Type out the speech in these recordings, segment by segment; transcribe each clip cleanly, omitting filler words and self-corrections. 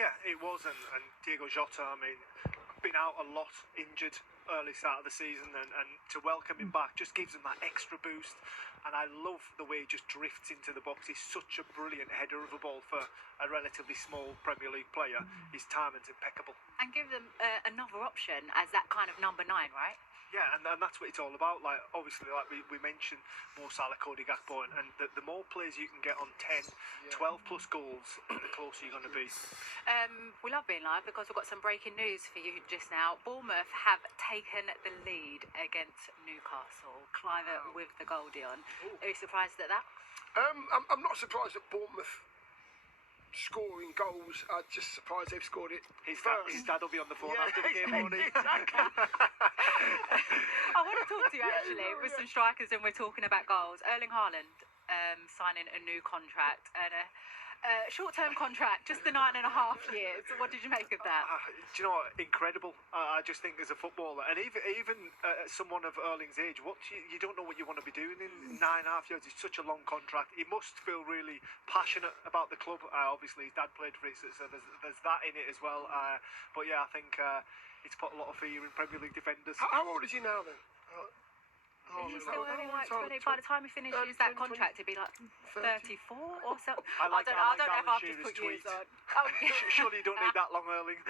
Yeah, it was, and Diego Jota, I mean, been out a lot, injured early start of the season, and to welcome him back just gives him that extra boost. And I love the way he just drifts into the box. He's such a brilliant header of a ball for a relatively small Premier League player. His timing's impeccable. And give them another option as that kind of number 9, right? Yeah, and that's what it's all about. Like, obviously, like we mentioned, Mo Salah, Cody Gakpo, and the more players you can get on 10, 12 plus goals, the closer you're going to be. We love being live because we've got some breaking news for you just now. Bournemouth have taken the lead against Newcastle. Clive with the goldie on. Are you surprised at that? I'm not surprised at Bournemouth scoring goals. I'm just surprised they've scored it His first. dad will be on the phone after the game, won't he? Exactly. I want to talk to you actually with some strikers, and we're talking about goals. Erling Haaland signing a new contract and a short-term contract, just the 9.5 years. What did you make of that? Do you know what? Incredible. I just think as a footballer, and even someone of Erling's age, you don't know what you want to be doing in 9.5 years. It's such a long contract. He must feel really passionate about the club. Obviously, his dad played for it, so there's that in it as well. But yeah, I think it's put a lot of fear in Premier League defenders. How old is he now then? He's still only like 20. By the time he finishes that contract, he'd be like 34 or something. I don't know if I've just put years on. Oh, yeah. Surely you don't need that long, Erling.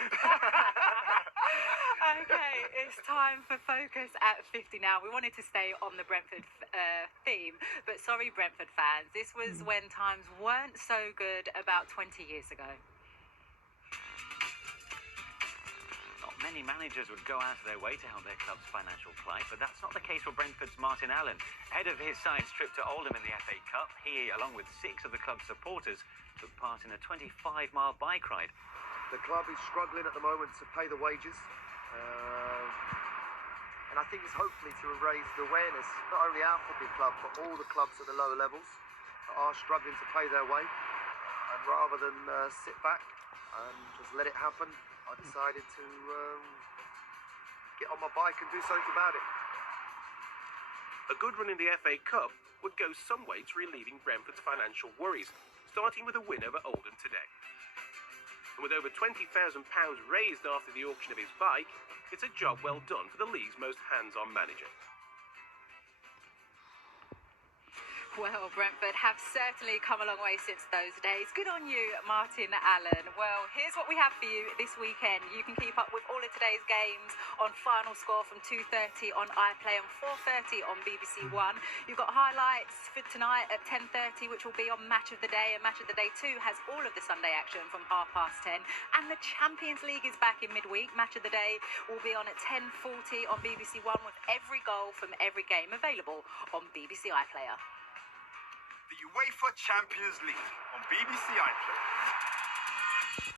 Okay, it's time for Focus at 50 now. We wanted to stay on the Brentford theme, but sorry, Brentford fans. This was when times weren't so good about 20 years ago. Many managers would go out of their way to help their club's financial plight, but that's not the case for Brentford's Martin Allen. Head of his side's trip to Oldham in the FA Cup, he, along with 6 of the club's supporters, took part in a 25-mile bike ride. The club is struggling at the moment to pay the wages, and I think it's hopefully to raise the awareness, not only our football club, but all the clubs at the lower levels are struggling to pay their way. And rather than sit back and just let it happen, I decided to get on my bike and do something about it. A good run in the FA Cup would go some way to relieving Brentford's financial worries, starting with a win over Oldham today. And with over £20,000 raised after the auction of his bike, it's a job well done for the league's most hands-on manager. Well, Brentford have certainly come a long way since those days. Good on you, Martin Allen. Well, here's what we have for you this weekend. You can keep up with all of today's games on Final Score from 2:30 on iPlayer and 4:30 on BBC One. You've got highlights for tonight at 10:30, which will be on Match of the Day. And Match of the Day 2 has all of the Sunday action from 10:30. And the Champions League is back in midweek. Match of the Day will be on at 10:40 on BBC One, with every goal from every game available on BBC iPlayer. The UEFA Champions League on BBC iPlayer.